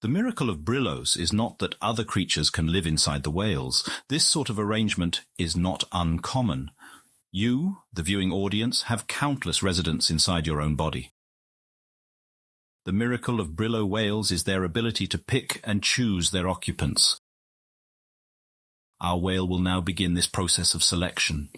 The miracle of Brillo's is not that other creatures can live inside the whales. This sort of arrangement is not uncommon. You, the viewing audience, have countless residents inside your own body. The miracle of Brillo whales is their ability to pick and choose their occupants. Our whale will now begin this process of selection.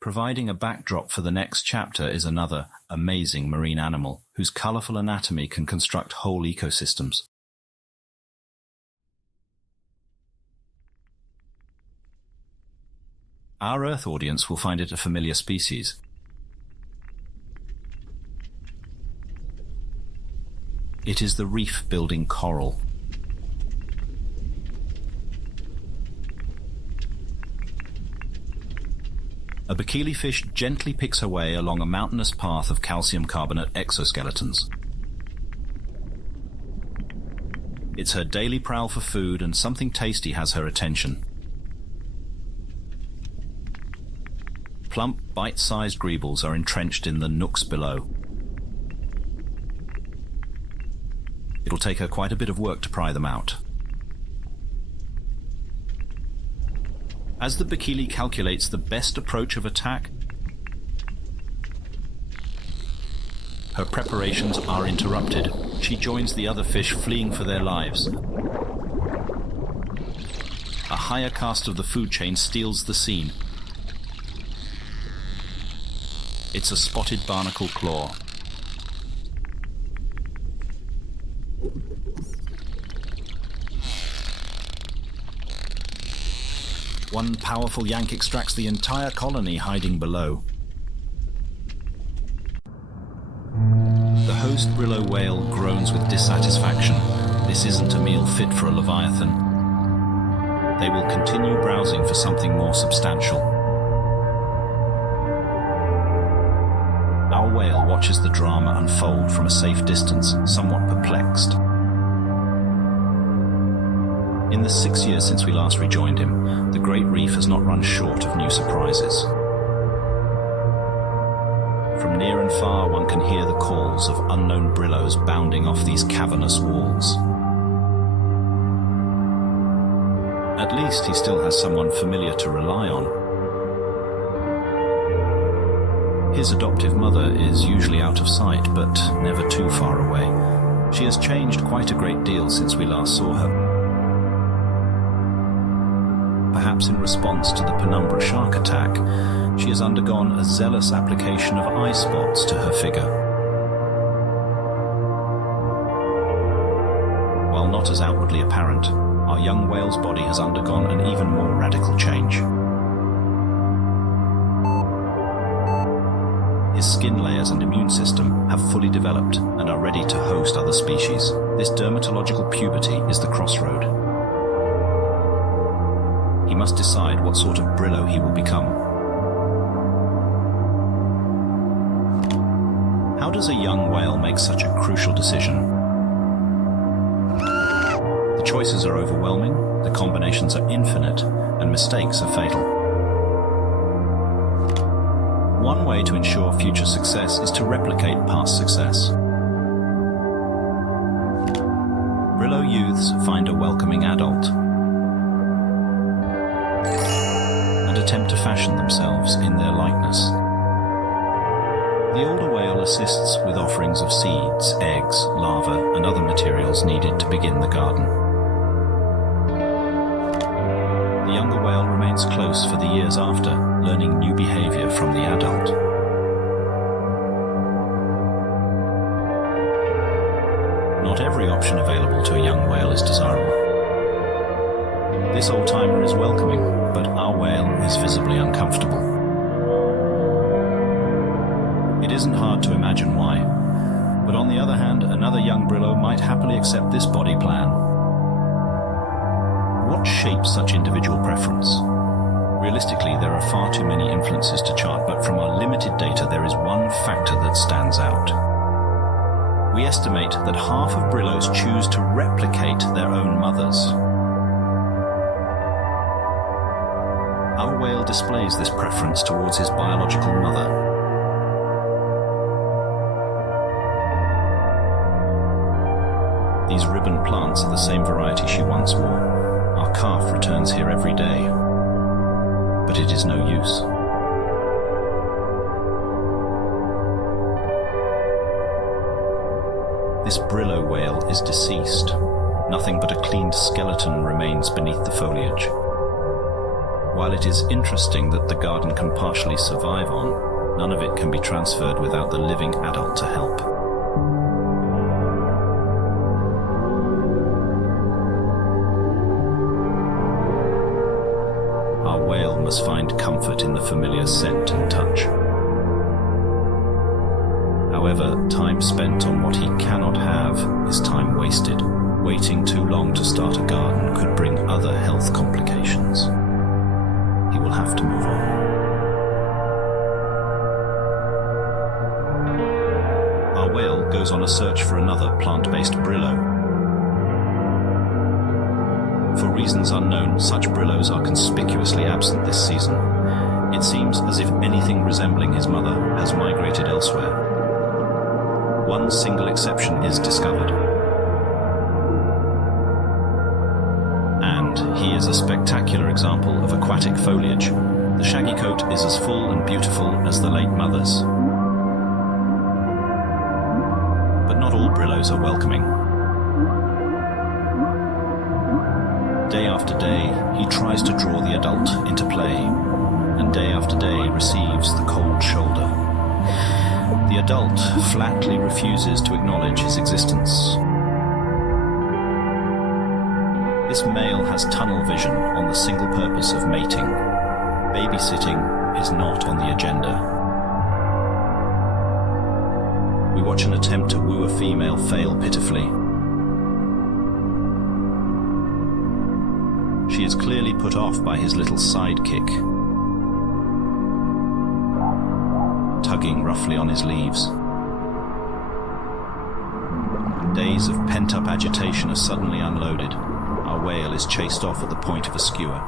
Providing a backdrop for the next chapter is another amazing marine animal whose colorful anatomy can construct whole ecosystems. Our Earth audience will find it a familiar species. It is the reef-building coral. A Bikili fish gently picks her way along a mountainous path of calcium carbonate exoskeletons. It's her daily prowl for food, and something tasty has her attention. Plump, bite-sized greebles are entrenched in the nooks below. It'll take her quite a bit of work to pry them out. As the Bikili calculates the best approach of attack, her preparations are interrupted. She joins the other fish fleeing for their lives. A higher caste of the food chain steals the scene. It's a spotted barnacle claw. One powerful yank extracts the entire colony hiding below. The host Brillo whale groans with dissatisfaction. This isn't a meal fit for a leviathan. They will continue browsing for something more substantial. Our whale watches the drama unfold from a safe distance, somewhat perplexed. In the 6 years since we last rejoined him, the Great Reef has not run short of new surprises. From near and far, one can hear the calls of unknown Brillos bounding off these cavernous walls. At least he still has someone familiar to rely on. His adoptive mother is usually out of sight, but never too far away. She has changed quite a great deal since we last saw her. Perhaps in response to the Penumbra shark attack, she has undergone a zealous application of eye spots to her figure. While not as outwardly apparent, our young whale's body has undergone an even more radical change. His skin layers and immune system have fully developed and are ready to host other species. This dermatological puberty is the crossroad. He must decide what sort of Brillo he will become. How does a young whale make such a crucial decision? The choices are overwhelming, the combinations are infinite, and mistakes are fatal. One way to ensure future success is to replicate past success. Brillo youths find a welcoming adult and attempt to fashion themselves in their likeness. The older whale assists with offerings of seeds, eggs, larvae, and other materials needed to begin the garden. The younger whale remains close for the years after, learning new behavior from the adult. Not every option available to a young whale is desirable. This old-timer is welcoming, but our whale is visibly uncomfortable. It isn't hard to imagine why, but on the other hand, another young Brillo might happily accept this body plan. What shapes such individual preference? Realistically, there are far too many influences to chart, but from our limited data, there is one factor that stands out. We estimate that half of Brillos choose to replicate their own mothers. Our whale displays this preference towards his biological mother. These ribbon plants are the same variety she once wore. Our calf returns here every day, but it is no use. This Brillo whale is deceased. Nothing but a cleaned skeleton remains beneath the foliage. While it is interesting that the garden can partially survive on, none of it can be transferred without the living adult to help. Our whale must find comfort in the familiar scent and touch. However, time spent on what he cannot have is time wasted. Waiting too long to start a garden could bring other health complications. He will have to move on. Our whale goes on a search for another plant-based Brillo. For reasons unknown, such Brillos are conspicuously absent this season. It seems as if anything resembling his mother has migrated elsewhere. One single exception is discovered. And he is a spectacular example of aquatic foliage. The shaggy coat is as full and beautiful as the late mother's. But not all Brillos are welcoming. Day after day, he tries to draw the adult into play, and day after day receives the cold shoulder. The adult flatly refuses to acknowledge his existence. This male has tunnel vision on the single purpose of mating. Babysitting is not on the agenda. We watch an attempt to woo a female fail pitifully. She is clearly put off by his little sidekick, tugging roughly on his leaves. Days of pent-up agitation are suddenly unloaded. Our whale is chased off at the point of a skewer.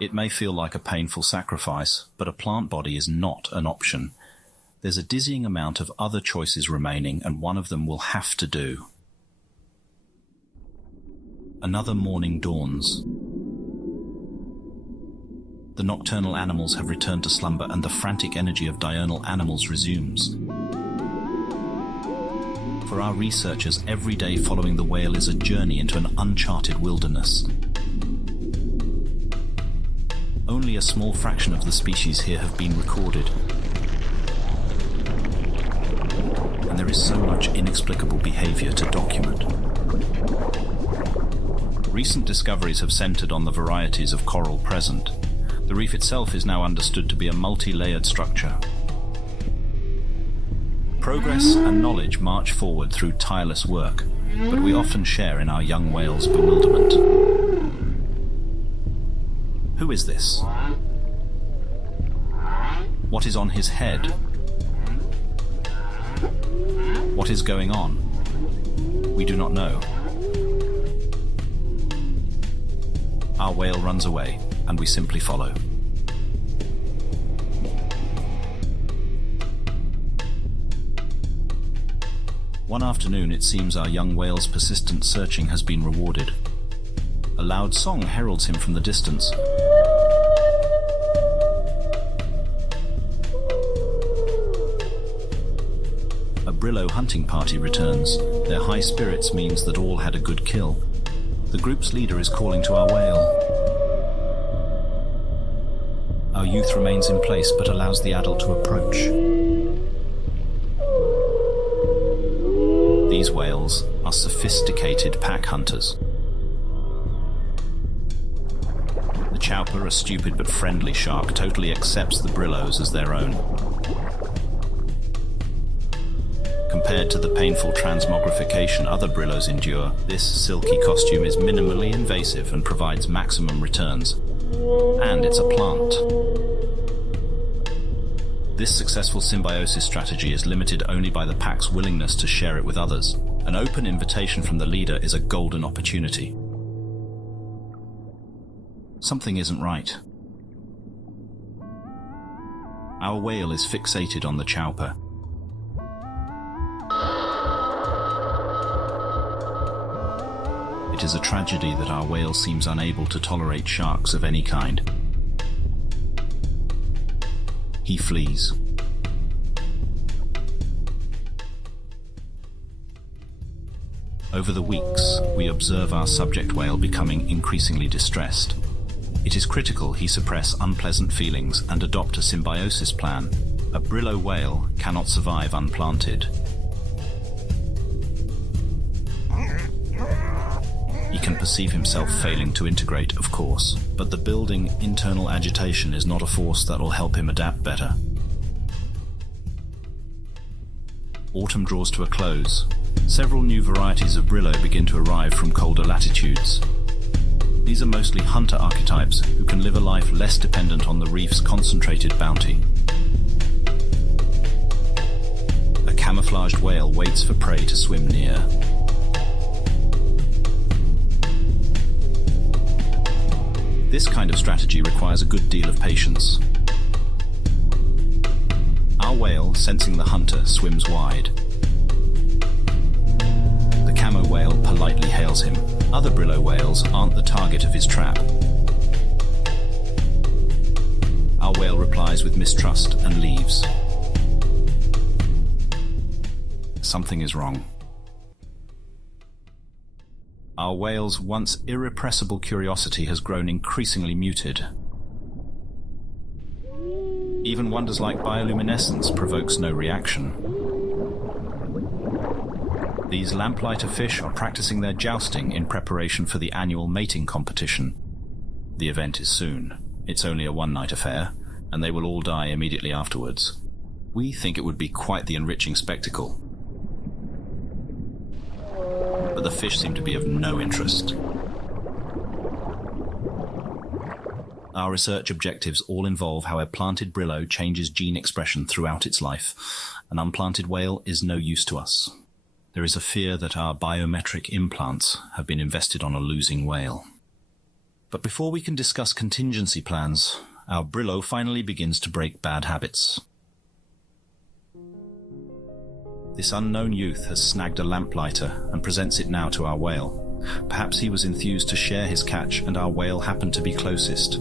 It may feel like a painful sacrifice, but a plant body is not an option. There's a dizzying amount of other choices remaining, and one of them will have to do. Another morning dawns. The nocturnal animals have returned to slumber, and the frantic energy of diurnal animals resumes. For our researchers, every day following the whale is a journey into an uncharted wilderness. Only a small fraction of the species here have been recorded. And there is so much inexplicable behavior to document. Recent discoveries have centered on the varieties of coral present. The reef itself is now understood to be a multi-layered structure. Progress and knowledge march forward through tireless work, but we often share in our young whale's bewilderment. Who is this? What is on his head? What is going on? We do not know. Our whale runs away, and we simply follow. One afternoon, it seems our young whale's persistent searching has been rewarded. A loud song heralds him from the distance. A Brillo hunting party returns. Their high spirits means that all had a good kill. The group's leader is calling to our whale. Our youth remains in place but allows the adult to approach. These whales are sophisticated pack hunters. The chowper, a stupid but friendly shark, totally accepts the Brillos as their own. Compared to the painful transmogrification other Brillos endure, this silky costume is minimally invasive and provides maximum returns. And it's a plant. This successful symbiosis strategy is limited only by the pack's willingness to share it with others. An open invitation from the leader is a golden opportunity. Something isn't right. Our whale is fixated on the chowper. It is a tragedy that our whale seems unable to tolerate sharks of any kind. He flees. Over the weeks, we observe our subject whale becoming increasingly distressed. It is critical he suppress unpleasant feelings and adopt a symbiosis plan. A Brillo whale cannot survive unplanted. He can perceive himself failing to integrate, of course, but the building internal agitation is not a force that will help him adapt better. Autumn draws to a close. Several new varieties of Brillo begin to arrive from colder latitudes. These are mostly hunter archetypes who can live a life less dependent on the reef's concentrated bounty. A camouflaged whale waits for prey to swim near. This kind of strategy requires a good deal of patience. Our whale, sensing the hunter, swims wide. The camo whale politely hails him. Other Brillo whales aren't the target of his trap. Our whale replies with mistrust and leaves. Something is wrong. Our whale's once irrepressible curiosity has grown increasingly muted. Even wonders like bioluminescence provokes no reaction. These lamplighter fish are practicing their jousting in preparation for the annual mating competition. The event is soon. It's only a one-night affair, and they will all die immediately afterwards. We think it would be quite the enriching spectacle. But the fish seem to be of no interest. Our research objectives all involve how a planted Brillo changes gene expression throughout its life. An unplanted whale is no use to us. There is a fear that our biometric implants have been invested on a losing whale. But before we can discuss contingency plans, our Brillo finally begins to break bad habits. This unknown youth has snagged a lamplighter and presents it now to our whale. Perhaps he was enthused to share his catch and our whale happened to be closest.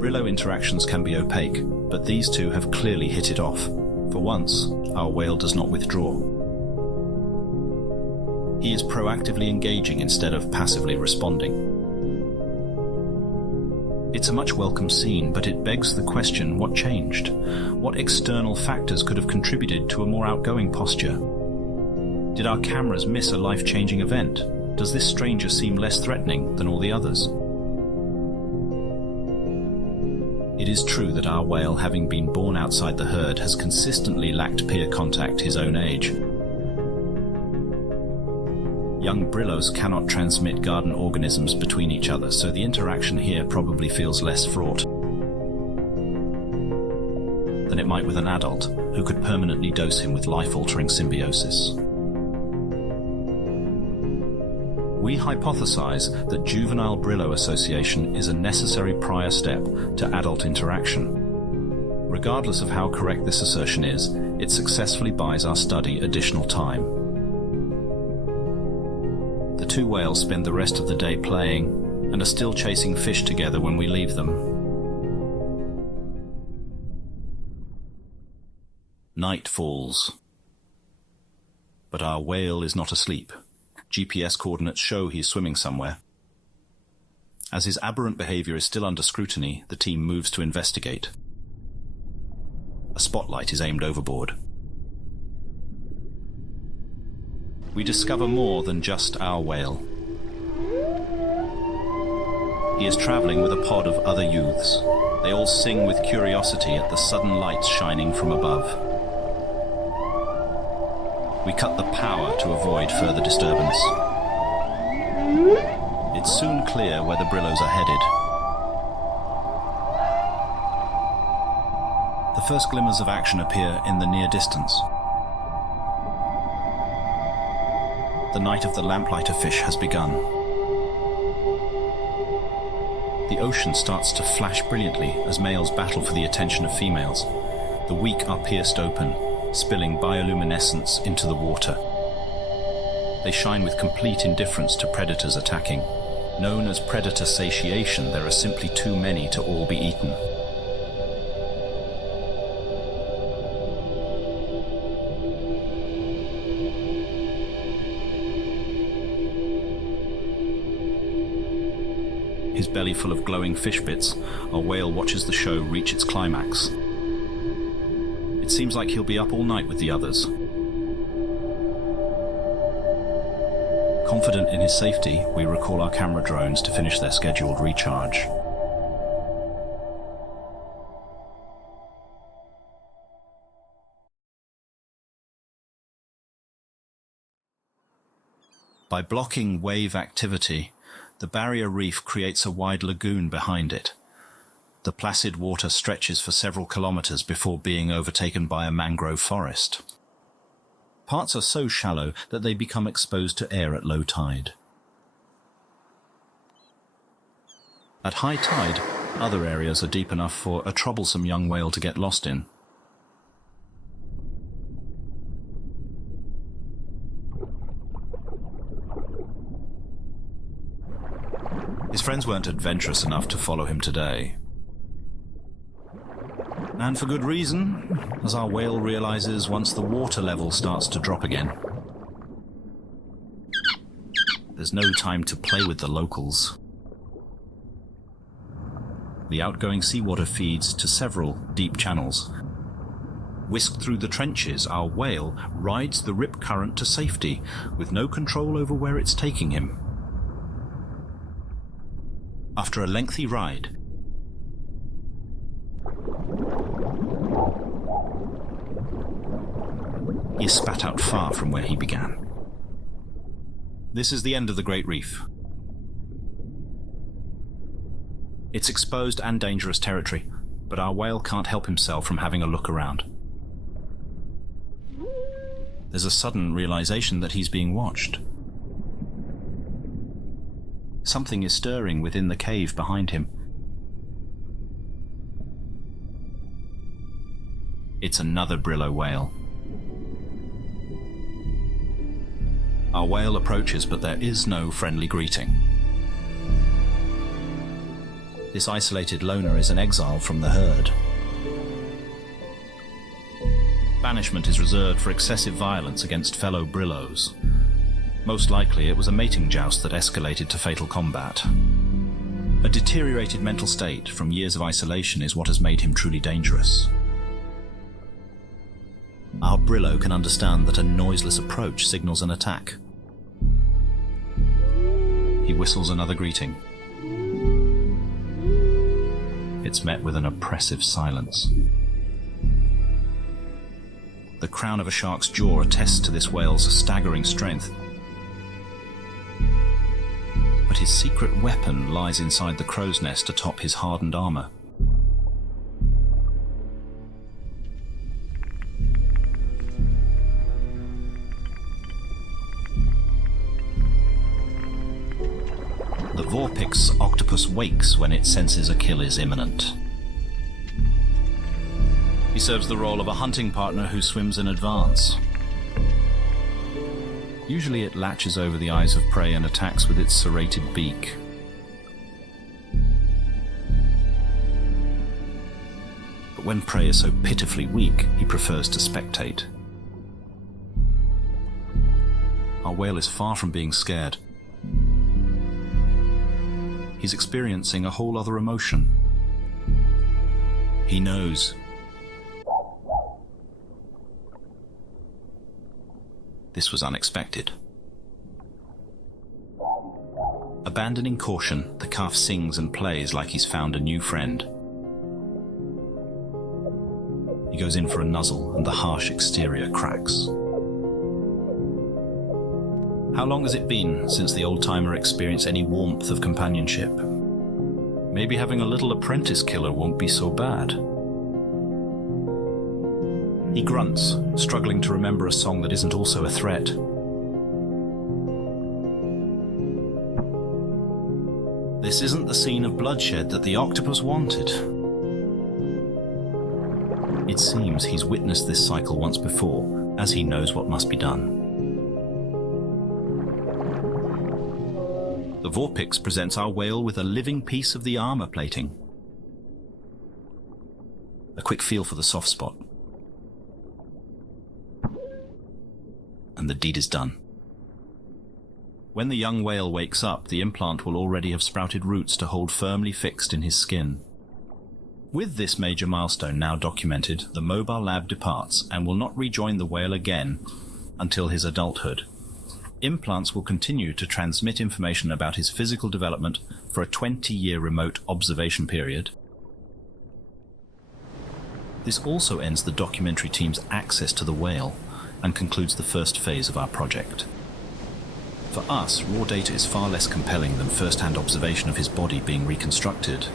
Brillo interactions can be opaque, but these two have clearly hit it off. For once, our whale does not withdraw. He is proactively engaging instead of passively responding. It's a much welcome scene, but it begs the question, what changed? What external factors could have contributed to a more outgoing posture? Did our cameras miss a life-changing event? Does this stranger seem less threatening than all the others? It is true that our whale, having been born outside the herd, has consistently lacked peer contact his own age. Young Brillos cannot transmit garden organisms between each other, so the interaction here probably feels less fraught than it might with an adult who could permanently dose him with life-altering symbiosis. We hypothesize that juvenile Brillo association is a necessary prior step to adult interaction. Regardless of how correct this assertion is, it successfully buys our study additional time. The two whales spend the rest of the day playing and are still chasing fish together when we leave them. Night falls. But our whale is not asleep. GPS coordinates show he is swimming somewhere. As his aberrant behavior is still under scrutiny, the team moves to investigate. A spotlight is aimed overboard. We discover more than just our whale. He is traveling with a pod of other youths. They all sing with curiosity at the sudden lights shining from above. We cut the power to avoid further disturbance. It's soon clear where the Brillos are headed. The first glimmers of action appear in the near distance. The night of the lamplighter fish has begun. The ocean starts to flash brilliantly as males battle for the attention of females. The weak are pierced open, spilling bioluminescence into the water. They shine with complete indifference to predators attacking. Known as predator satiation, there are simply too many to all be eaten. His belly full of glowing fish bits, our whale watches the show reach its climax. It seems like he'll be up all night with the others. Confident in his safety, we recall our camera drones to finish their scheduled recharge. By blocking wave activity, the barrier reef creates a wide lagoon behind it. The placid water stretches for several kilometers before being overtaken by a mangrove forest. Parts are so shallow that they become exposed to air at low tide. At high tide, other areas are deep enough for a troublesome young whale to get lost in. His friends weren't adventurous enough to follow him today. And for good reason, as our whale realizes once the water level starts to drop again. There's no time to play with the locals. The outgoing seawater feeds to several deep channels. Whisked through the trenches, our whale rides the rip current to safety, with no control over where it's taking him. After a lengthy ride, he is spat out far from where he began. This is the end of the Great Reef. It's exposed and dangerous territory, but our whale can't help himself from having a look around. There's a sudden realization that he's being watched. Something is stirring within the cave behind him. It's another Brillo whale. Our whale approaches, but there is no friendly greeting. This isolated loner is an exile from the herd. Banishment is reserved for excessive violence against fellow Brillos. Most likely it was a mating joust that escalated to fatal combat. A deteriorated mental state from years of isolation is what has made him truly dangerous. Our Brillo can understand that a noiseless approach signals an attack. He whistles another greeting. It's met with an oppressive silence. The crown of a shark's jaw attests to this whale's staggering strength. But his secret weapon lies inside the crow's nest atop his hardened armor. The Vorpix octopus wakes when it senses a kill is imminent. He serves the role of a hunting partner who swims in advance. Usually it latches over the eyes of prey and attacks with its serrated beak. But when prey is so pitifully weak, he prefers to spectate. Our whale is far from being scared. He's experiencing a whole other emotion. He knows. This was unexpected. Abandoning caution, the calf sings and plays like he's found a new friend. He goes in for a nuzzle and the harsh exterior cracks. How long has it been since the old-timer experienced any warmth of companionship? Maybe having a little apprentice killer won't be so bad. He grunts, struggling to remember a song that isn't also a threat. This isn't the scene of bloodshed that the octopus wanted. It seems he's witnessed this cycle once before, as he knows what must be done. The vorpix presents our whale with a living piece of the armor plating. A quick feel for the soft spot. And the deed is done. When the young whale wakes up, the implant will already have sprouted roots to hold firmly fixed in his skin. With this major milestone now documented, the mobile lab departs and will not rejoin the whale again until his adulthood. Implants will continue to transmit information about his physical development for a 20-year remote observation period. This also ends the documentary team's access to the whale and concludes the first phase of our project. For us, raw data is far less compelling than first-hand observation of his body being reconstructed.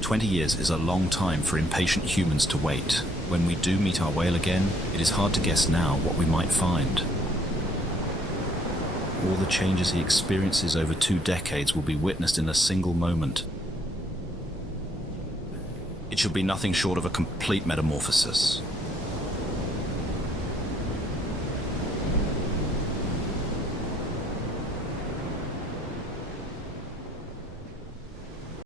20 years is a long time for impatient humans to wait. When we do meet our whale again, it is hard to guess now what we might find. All the changes he experiences over 2 decades will be witnessed in a single moment. It should be nothing short of a complete metamorphosis.